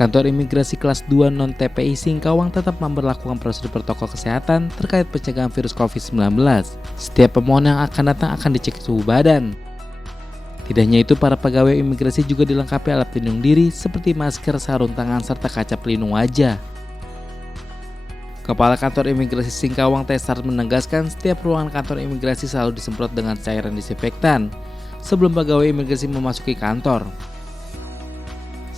Kantor imigrasi kelas 2 non-TPI Singkawang tetap memberlakukan prosedur protokol kesehatan terkait pencegahan virus COVID-19. Setiap pemohon yang akan datang akan dicek suhu badan. Tidak hanya itu, para pegawai imigrasi juga dilengkapi alat pelindung diri seperti masker, sarung tangan, serta kaca pelindung wajah. Kepala Kantor Imigrasi Singkawang Tesar menegaskan setiap ruangan kantor imigrasi selalu disemprot dengan cairan disinfektan sebelum pegawai imigrasi memasuki kantor.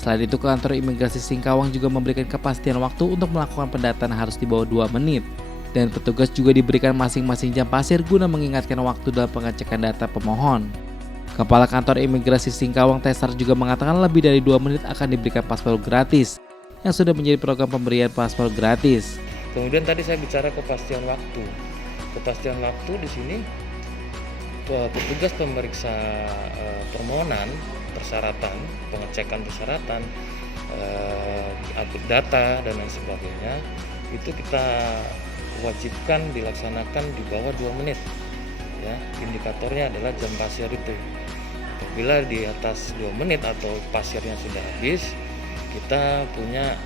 Selain itu, kantor imigrasi Singkawang juga memberikan kepastian waktu untuk melakukan pendataan harus di bawah 2 menit. Dan petugas juga diberikan masing-masing jam pasir guna mengingatkan waktu dalam pengecekan data pemohon. Kepala Kantor Imigrasi Singkawang Tesar juga mengatakan lebih dari 2 menit akan diberikan paspor gratis, yang sudah menjadi program pemberian paspor gratis. Kemudian tadi saya bicara kepastian waktu. Kepastian waktu di sini petugas pemeriksa permohonan, persyaratan, pengecekan persyaratan, upload data dan lain sebagainya, itu kita wajibkan dilaksanakan di bawah 2 menit. Ya, indikatornya adalah jam pasir itu. Apabila di atas 2 menit atau pasirnya sudah habis, kita punya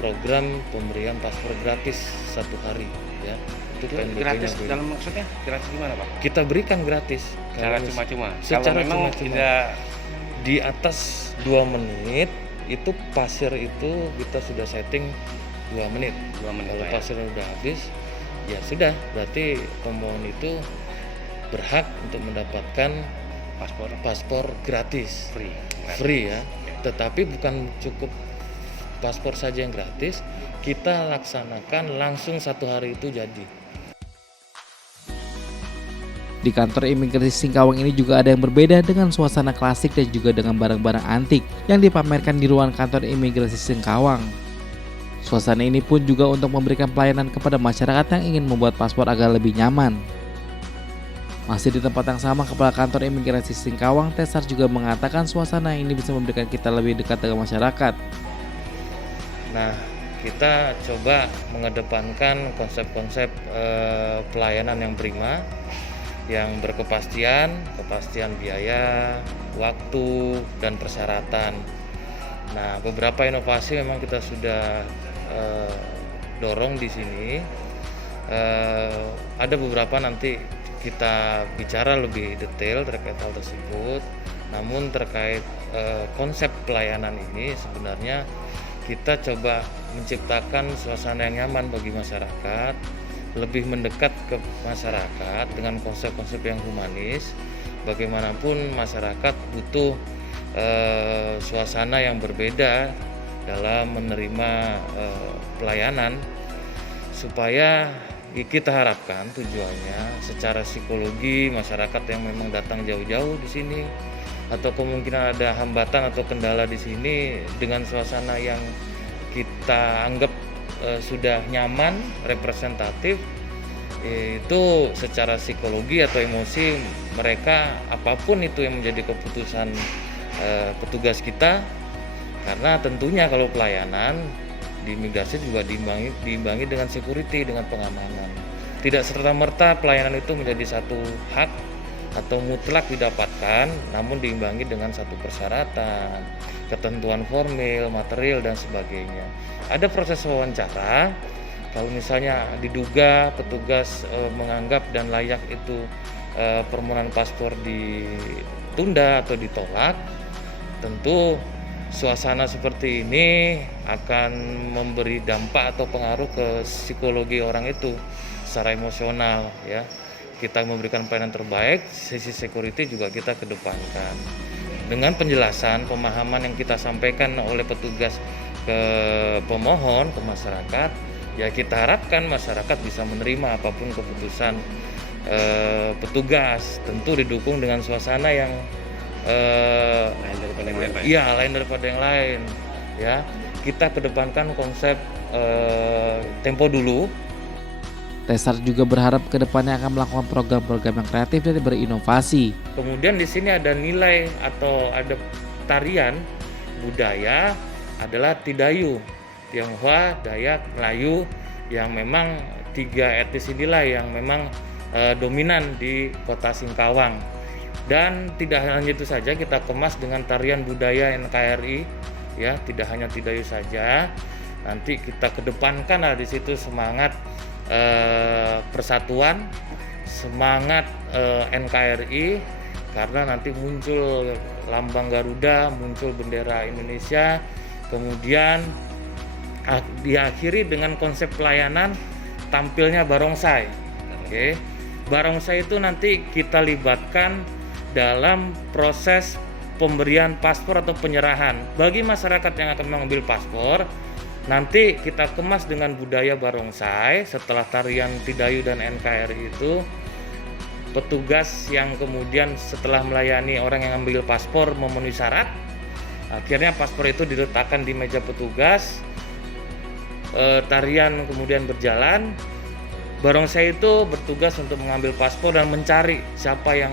program pemberian paspor gratis 1 hari, ya. Itu gratis dalam maksudnya gratis gimana, Pak? Kita berikan gratis secara cuma-cuma. Secara memang cuma-cuma. tidak Di atas 2 menit itu pasir itu kita sudah setting 2 menit. 2 menit. Kalau pasirnya udah habis, ya sudah, berarti pemohon itu berhak untuk mendapatkan paspor gratis, free ya. Tetapi bukan cukup paspor saja yang gratis, kita laksanakan langsung 1 hari itu jadi. Di kantor imigrasi Singkawang ini juga ada yang berbeda dengan suasana klasik dan juga dengan barang-barang antik yang dipamerkan di ruang kantor imigrasi Singkawang. Suasana ini pun juga untuk memberikan pelayanan kepada masyarakat yang ingin membuat paspor agar lebih nyaman. Masih di tempat yang sama, Kepala Kantor Imigrasi Singkawang Tesar juga mengatakan suasana ini bisa memberikan kita lebih dekat dengan masyarakat. Nah, kita coba mengedepankan konsep-konsep pelayanan yang prima, yang berkepastian, kepastian biaya, waktu, dan persyaratan. Nah, beberapa inovasi memang kita sudah dorong di sini. Ada beberapa nanti kita bicara lebih detail terkait hal tersebut. Namun terkait konsep pelayanan ini sebenarnya kita coba menciptakan suasana yang nyaman bagi masyarakat, lebih mendekat ke masyarakat dengan konsep-konsep yang humanis. Bagaimanapun masyarakat butuh suasana yang berbeda dalam menerima pelayanan, supaya kita harapkan tujuannya secara psikologi masyarakat yang memang datang jauh-jauh di sini atau kemungkinan ada hambatan atau kendala di sini, dengan suasana yang kita anggap sudah nyaman, representatif, itu secara psikologi atau emosi mereka, apapun itu yang menjadi keputusan petugas kita, karena tentunya kalau pelayanan di imigrasi juga diimbangi dengan security, dengan pengamanan. Tidak serta-merta pelayanan itu menjadi satu hak atau mutlak didapatkan, namun diimbangi dengan satu persyaratan, ketentuan formil, material, dan sebagainya. Ada proses wawancara, kalau misalnya diduga petugas menganggap dan layak itu permohonan paspor ditunda atau ditolak, tentu suasana seperti ini akan memberi dampak atau pengaruh ke psikologi orang itu secara emosional, ya. Kita memberikan pelayanan terbaik, sisi security juga kita kedepankan. Dengan penjelasan, pemahaman yang kita sampaikan oleh petugas ke pemohon, ke masyarakat, ya kita harapkan masyarakat bisa menerima apapun keputusan petugas, tentu didukung dengan suasana yang lain daripada yang lain, Pak. Iya, lain daripada yang lain. Ya, kita kedepankan konsep tempo dulu. Tesar juga berharap ke depannya akan melakukan program-program yang kreatif dan berinovasi. Kemudian di sini ada nilai atau ada tarian budaya adalah Tidayu, Tionghoa, Dayak, Melayu, yang memang 3 etnis inilah yang memang dominan di kota Singkawang. Dan tidak hanya itu saja, kita kemas dengan tarian budaya NKRI ya, tidak hanya Tidayu saja. Nanti kita kedepankan di situ semangat persatuan, semangat NKRI, karena nanti muncul lambang Garuda, muncul bendera Indonesia, kemudian diakhiri dengan konsep pelayanan tampilnya barongsai. Oke. Barongsai itu nanti kita libatkan dalam proses pemberian paspor atau penyerahan bagi masyarakat yang akan mengambil paspor. Nanti kita kemas dengan budaya barongsai. Setelah tarian Tidayu dan NKRI itu, petugas yang kemudian setelah melayani orang yang ambil paspor memenuhi syarat, akhirnya paspor itu diletakkan di meja petugas. Tarian kemudian berjalan, barongsai itu bertugas untuk mengambil paspor dan mencari siapa yang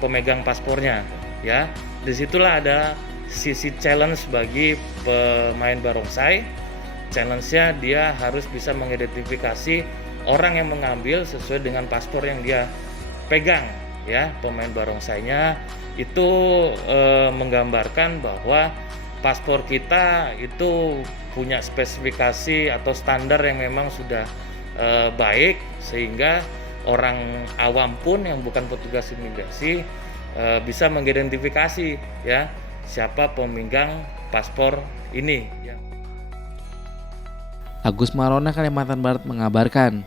pemegang paspornya, ya. Disitulah ada sisi challenge bagi pemain barongsai. Challenge-nya dia harus bisa mengidentifikasi orang yang mengambil sesuai dengan paspor yang dia pegang, ya. Pemain barongsainya itu menggambarkan bahwa paspor kita itu punya spesifikasi atau standar yang memang sudah baik, sehingga orang awam pun yang bukan petugas imigrasi bisa mengidentifikasi, ya, siapa pemegang paspor ini. Agus Marona, Kalimantan Barat mengabarkan.